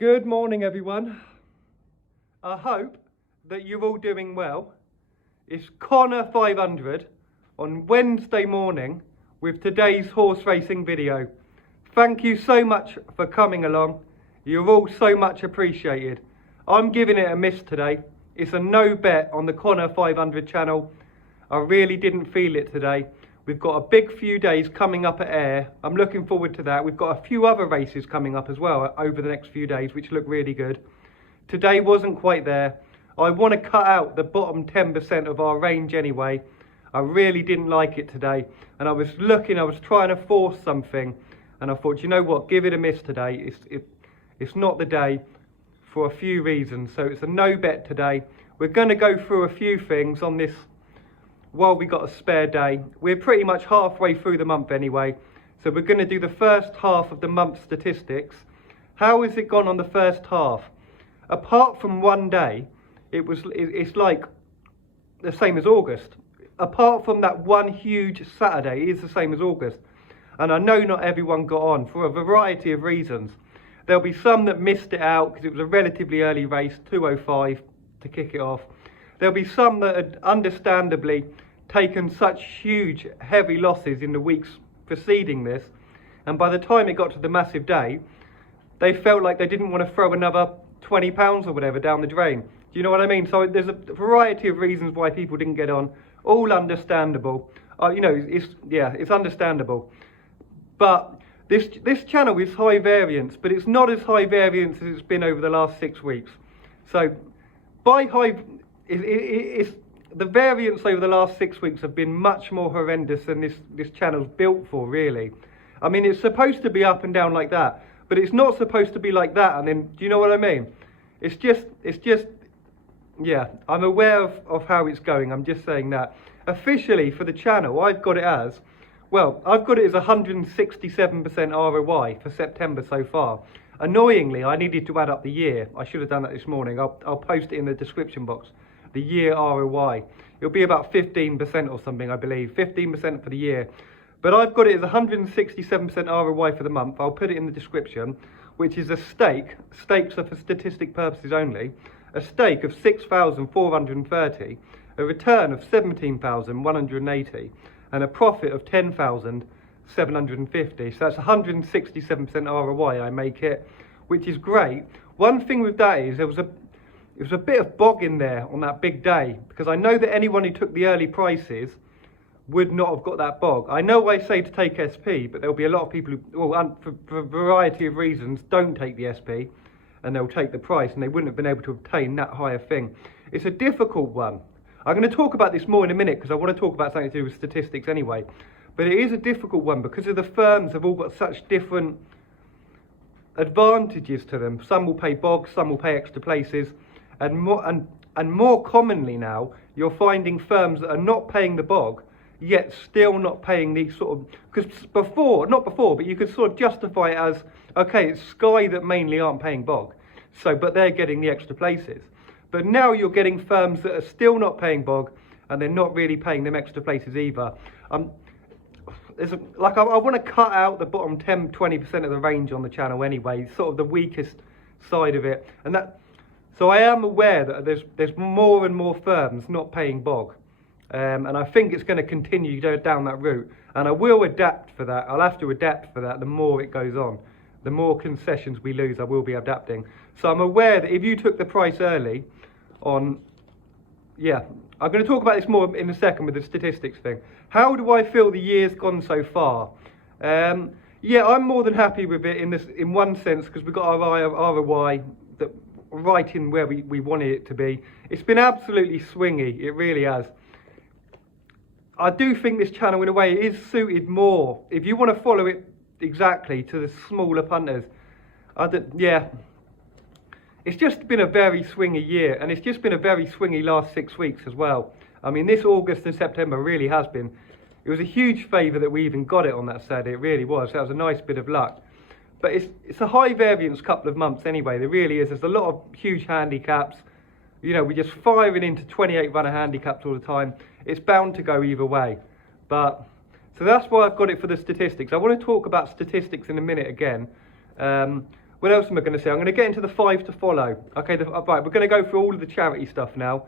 Good morning, everyone. I hope that you're all doing well. It's Connor 500 on Wednesday morning with today's horse racing video. Thank you so much for coming along. You're all so much appreciated. I'm giving it a miss today. It's a no bet on the Connor 500 channel. I really didn't feel it today. We've got a big few days coming up at Ayr. I'm looking forward to that. We've got a few other races coming up as well over the next few days, which look really good. Today wasn't quite there. I want to cut out the bottom 10% of our range anyway. I really didn't like it today. And I was trying to force something. And I thought, you know what, give it a miss today. It's not the day for a few reasons. So it's a no bet today. We're going to go through a few things on this while we got a spare day. We're pretty much halfway through the month anyway, so we're going to do the first half of the month statistics. How has it gone on the first half? Apart from one day, it's like the same as August. Apart from that one huge Saturday, it is the same as August. And I know not everyone got on for a variety of reasons. There'll be some that missed it out because it was a relatively early race, 2:05 to kick it off. There'll be some that had understandably taken such huge, heavy losses in the weeks preceding this, and by the time it got to the massive day, they felt like they didn't want to throw another £20 or whatever down the drain. Do you know what I mean? So there's a variety of reasons why people didn't get on, all understandable. It's understandable. But this channel is high variance, but it's not as high variance as it's been over the last 6 weeks. So by high... the variance over the last 6 weeks have been much more horrendous than this channel's built for, really. I mean, it's supposed to be up and down like that, but it's not supposed to be like that. And then, do you know what I mean? It's just, yeah, I'm aware of how it's going. I'm just saying that. Officially for the channel, I've got it as 167% ROI for September so far. Annoyingly, I needed to add up the year. I should have done that this morning. I'll post it in the description box. The year ROI. It'll be about 15% or something, I believe. 15% for the year. But I've got it as 167% ROI for the month. I'll put it in the description, which is a stake. Stakes are for statistic purposes only. A stake of 6,430, a return of 17,180, and a profit of 10,750. So that's 167% ROI I make it, which is great. One thing with that is there was a bit of bog in there on that big day, because I know that anyone who took the early prices would not have got that bog. I know I say to take SP, but there'll be a lot of people who, well, for a variety of reasons, don't take the SP, and they'll take the price, and they wouldn't have been able to obtain that higher thing. It's a difficult one. I'm going to talk about this more in a minute, because I want to talk about something to do with statistics anyway. But it is a difficult one, because of the firms have all got such different advantages to them. Some will pay bogs, some will pay extra places. And more commonly now, you're finding firms that are not paying the bog, yet still not paying these sort of... Because not before, but you could sort of justify it as, okay, it's Sky that mainly aren't paying bog, but they're getting the extra places. But now you're getting firms that are still not paying bog, and they're not really paying them extra places either. I want to cut out the bottom 10-20% of the range on the channel anyway, sort of the weakest side of it, and that... So I am aware that there's more and more firms not paying bog, and I think it's going to continue to go down that route, and I will adapt for that. I'll have to adapt for that the more it goes on. The more concessions we lose, I will be adapting. So I'm aware that if you took the price early on, yeah, I'm going to talk about this more in a second with the statistics thing. How do I feel the year's gone so far? Yeah, I'm more than happy with it in one sense, because we've got our ROI that right in where we wanted it to be. It's been absolutely swingy, it really has. I do think this channel in a way is suited more, if you want to follow it exactly, to the smaller punters. Yeah, it's just been a very swingy year, and it's just been a very swingy last 6 weeks as well. I mean, this August and September really has been. It was a huge favour that we even got it on that Saturday, it really was. That was a nice bit of luck. But it's a high variance couple of months anyway, there really is. There's a lot of huge handicaps. You know, we're just firing into 28 runner handicaps all the time. It's bound to go either way. But So that's why I've got it for the statistics. I want to talk about statistics in a minute again. What else am I going to say? I'm going to get into the 5 to follow. Okay, right, we're going to go through all of the charity stuff now.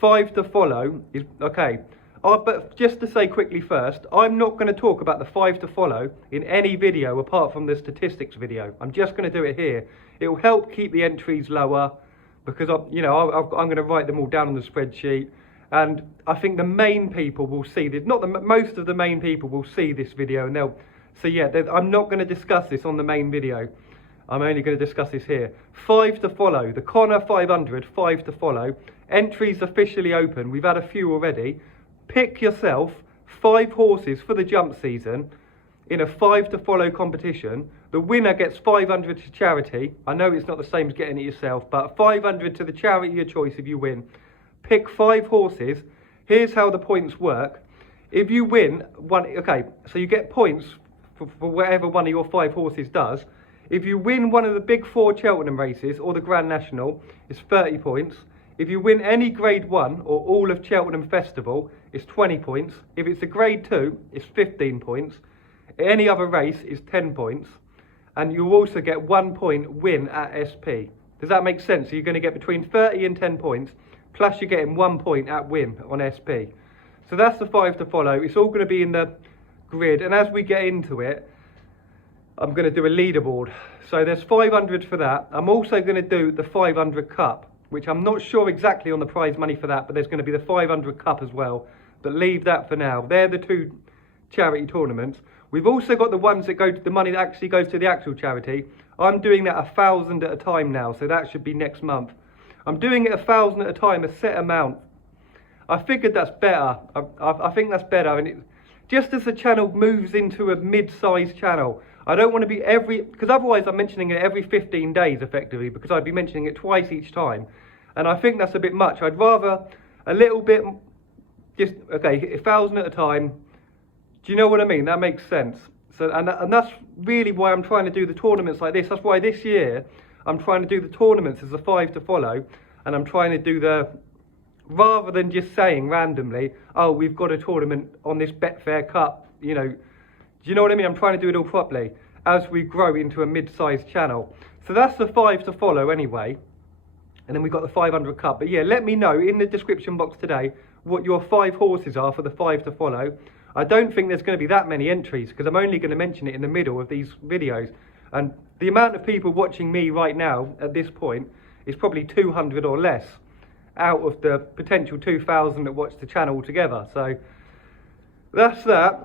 5 to follow is, okay. But just to say quickly first, I'm not going to talk about the 5 to follow in any video apart from the statistics video. I'm just going to do it here. It will help keep the entries lower because I'm going to write them all down on the spreadsheet. And I think the main people will see this. Most of the main people will see this video, and they'll. So yeah, I'm not going to discuss this on the main video. I'm only going to discuss this here. 5 to follow. The Connor 500, 5 to follow. Entries officially open. We've had a few already. Pick yourself 5 horses for the jump season in a 5 to follow competition. The winner gets 500 to charity. I know it's not the same as getting it yourself, but 500 to the charity of your choice if you win. Pick 5 horses. Here's how the points work. If you win one, okay, so you get points for whatever one of your 5 horses does. If you win one of the big 4 Cheltenham races or the Grand National, it's 30 points. If you win any Grade 1 or all of Cheltenham Festival, it's 20 points. If it's a Grade 2, it's 15 points. Any other race is 10 points. And you'll also get 1 point win at SP. Does that make sense? So you're going to get between 30 and 10 points, plus you're getting 1 point at win on SP. So that's the 5 to follow. It's all going to be in the grid. And as we get into it, I'm going to do a leaderboard. So there's 500 for that. I'm also going to do the 500 Cup, which I'm not sure exactly on the prize money for that, but there's going to be the 500 Cup as well. But leave that for now. They're the 2 charity tournaments. We've also got the ones that go to the money that actually goes to the actual charity. I'm doing that 1,000 at a time now, so that should be next month. I'm doing it 1,000 at a time, a set amount. I figured that's better. I think that's better. And just as the channel moves into a mid-sized channel, I don't want to be because otherwise I'm mentioning it every 15 days effectively, because I'd be mentioning it twice each time. And I think that's a bit much. I'd rather a little bit, just, okay, 1,000 at a time. Do you know what I mean? That makes sense. So, and that's really why I'm trying to do the tournaments like this. That's why this year I'm trying to do the tournaments as a 5 to follow. And I'm trying to do rather than just saying randomly, oh, we've got a tournament on this Betfair Cup, you know. Do you know what I mean? I'm trying to do it all properly as we grow into a mid-sized channel. So that's the 5 to follow anyway. And then we've got the 500 Cup. But yeah, let me know in the description box today what your 5 horses are for the 5 to follow. I don't think there's going to be that many entries because I'm only going to mention it in the middle of these videos. And the amount of people watching me right now at this point is probably 200 or less out of the potential 2,000 that watch the channel altogether. So that's that.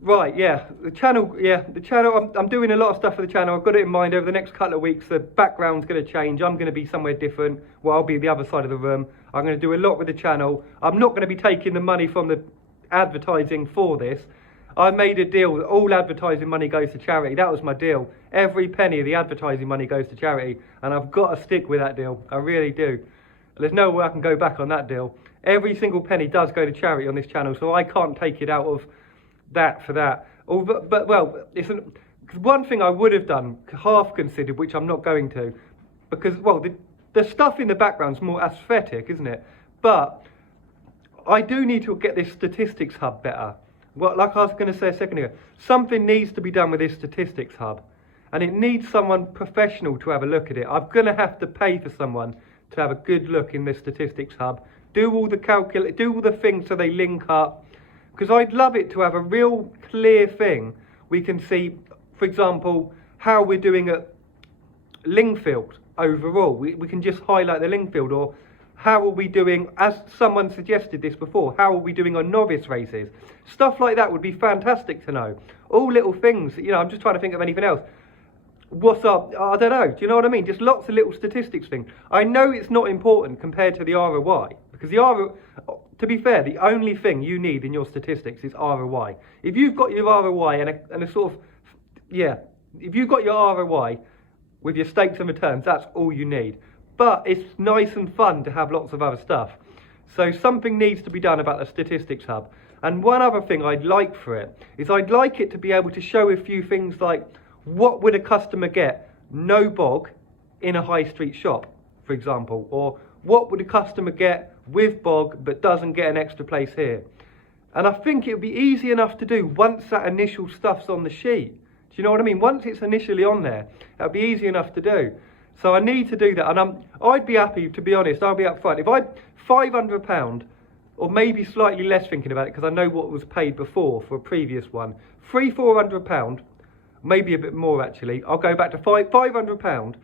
Right, yeah, the channel, I'm doing a lot of stuff for the channel. I've got it in mind over the next couple of weeks. The background's going to change. I'm going to be somewhere different. Well, I'll be the other side of the room. I'm going to do a lot with the channel. I'm not going to be taking the money from the advertising for this. I made a deal that all advertising money goes to charity. That was my deal. Every penny of the advertising money goes to charity. And I've got to stick with that deal. I really do. There's no way I can go back on that deal. Every single penny does go to charity on this channel, so I can't take it out of that for that. But well, one thing I would have done, half considered, which I'm not going to, because, well, the stuff in the background's more aesthetic, isn't it? But I do need to get this statistics hub better. Well, like I was going to say a second ago, something needs to be done with this statistics hub. And it needs someone professional to have a look at it. I'm going to have to pay for someone to have a good look in this statistics hub. Do all the things so they link up. Because I'd love it to have a real clear thing. We can see, for example, how we're doing at Lingfield overall. We can just highlight the Lingfield, or how are we doing, as someone suggested this before, how are we doing on novice races? Stuff like that would be fantastic to know. All little things, you know, I'm just trying to think of anything else. What's up? I don't know. Do you know what I mean? Just lots of little statistics things. I know it's not important compared to the ROI, because to be fair, the only thing you need in your statistics is ROI. If you've got your ROI and a sort of, yeah, if you've got your ROI with your stakes and returns, that's all you need. But it's nice and fun to have lots of other stuff. So something needs to be done about the statistics hub. And one other thing I'd like for it is I'd like it to be able to show a few things like, what would a customer get, no bog, in a high street shop, for example? Or what would a customer get with bog but doesn't get an extra place here? And I think it would be easy enough to do once that initial stuff's on the sheet. you know what I mean? Once it's initially on there, it'll be easy enough to do. So I need to do that, and I'd be happy, to be honest, I'll be up front. If I £500, or maybe slightly less thinking about it, because I know what was paid before for a previous one, £400, maybe a bit more actually, I'll go back to £500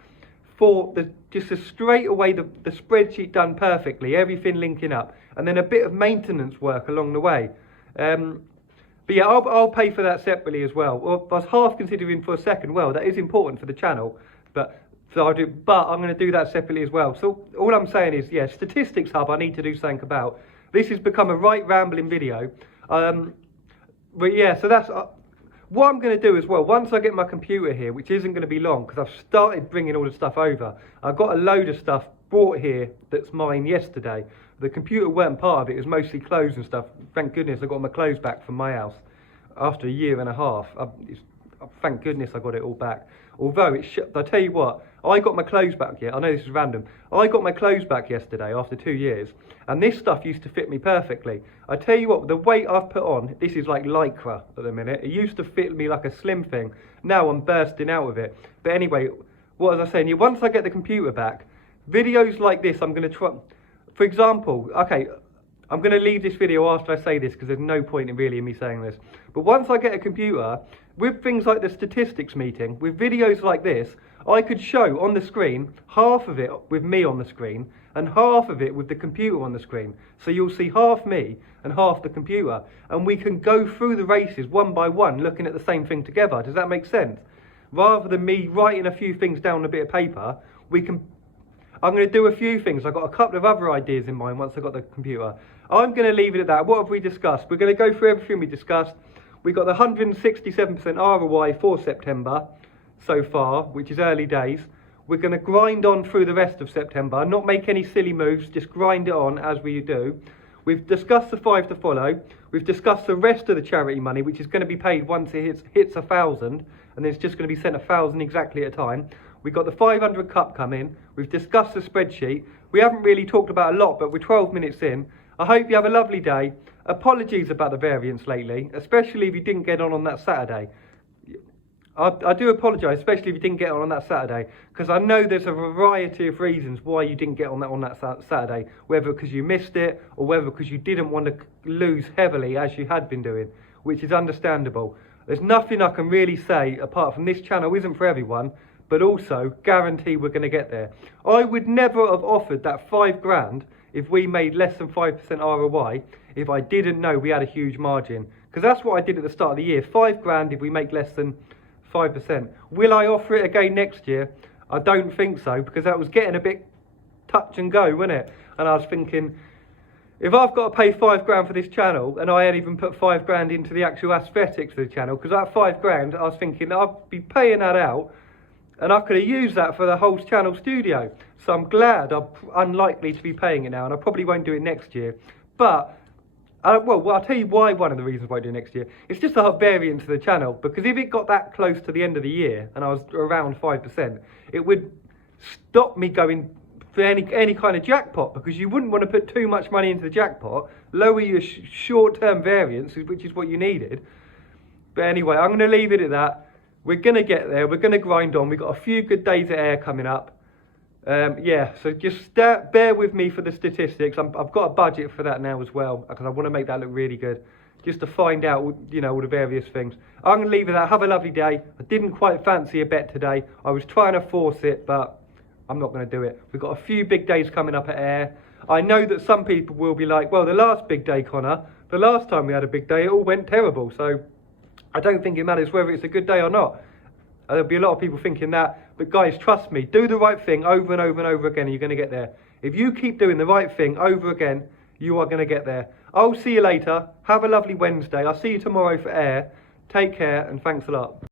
for just a straight away the spreadsheet done perfectly, everything linking up, and then a bit of maintenance work along the way. But yeah, I'll pay for that separately as well. Well, I was half considering for a second, well, that is important for the channel, but I'm going to do that separately as well. So all I'm saying is, yeah, Statistics Hub I need to do something about. This has become a right rambling video. But yeah, so that's what I'm going to do as well. Once I get my computer here, which isn't going to be long, because I've started bringing all the stuff over. I've got a load of stuff brought here that's mine yesterday. The computer weren't part of it. It was mostly clothes and stuff. Thank goodness I got my clothes back from my house after a year and a half. Thank goodness I got it all back. Although I tell you what, I got my clothes back. I know this is random. I got my clothes back yesterday after 2 years, and this stuff used to fit me perfectly. I tell you what, the weight I've put on, this is like lycra at the minute. It used to fit me like a slim thing. Now I'm bursting out of it. But anyway, what was I saying? Once I get the computer back, videos like this, I'm going to try. For example, okay, I'm going to leave this video after I say this because there's no point in really in me saying this. But once I get a computer, with things like the statistics meeting, with videos like this, I could show on the screen half of it with me on the screen and half of it with the computer on the screen. So you'll see half me and half the computer, and we can go through the races one by one looking at the same thing together. Does that make sense? Rather than me writing a few things down on a bit of paper, I'm going to do a few things. I've got a couple of other ideas in mind once I've got the computer. I'm going to leave it at that. What have we discussed? We're going to go through everything we discussed. We got the 167% ROI for September so far, which is early days. We're going to grind on through the rest of September, not make any silly moves, just grind it on as we do. We've discussed the 5 to follow. We've discussed the rest of the charity money, which is going to be paid once it hits 1,000, and it's just going to be sent 1,000 exactly at a time. We've got the 500 cup coming. We've discussed the spreadsheet. We haven't really talked about a lot, but we're 12 minutes in. I hope you have a lovely day. Apologies about the variance lately, especially if you didn't get on that Saturday. I do apologise, especially if you didn't get on that Saturday, because I know there's a variety of reasons why you didn't get on that Saturday, whether because you missed it or whether because you didn't want to lose heavily as you had been doing, which is understandable. There's nothing I can really say apart from this channel isn't for everyone, but also guarantee we're going to get there. I would never have offered that 5 grand if we made less than 5% ROI if I didn't know we had a huge margin, because that's what I did at the start of the year. 5 grand if we make less than 5%. Will I offer it again next year? I don't think so, because that was getting a bit touch and go, wasn't it? And I was thinking, if I've got to pay 5 grand for this channel, and I had even put 5 grand into the actual aesthetics of the channel, because that 5 grand, I was thinking I'd be paying that out, and I could have used that for the whole channel studio. So I'm glad I'm unlikely to be paying it now, and I probably won't do it next year. But well, I'll tell you why one of the reasons why I do it next year. It's just a variant to the channel, because if it got that close to the end of the year and I was around 5%, it would stop me going for any kind of jackpot, because you wouldn't want to put too much money into the jackpot, lower your short-term variance, which is what you needed. But anyway, I'm going to leave it at that. We're going to get there. We're going to grind on. We've got a few good days at air coming up. Yeah, so just bear with me for the statistics. I've got a budget for that now as well, because I want to make that look really good, just to find out, you know, all the various things. I'm going to leave it at that. Have a lovely day. I didn't quite fancy a bet today. I was trying to force it, but I'm not going to do it. We've got a few big days coming up at air. I know that some people will be like, well, the last big day, Connor, the last time we had a big day, it all went terrible. So I don't think it matters whether it's a good day or not. There'll be a lot of people thinking that, but guys, trust me, do the right thing over and over and over again and you're going to get there. If you keep doing the right thing over again, you are going to get there. I'll see you later. Have a lovely Wednesday. I'll see you tomorrow for air. Take care and thanks a lot.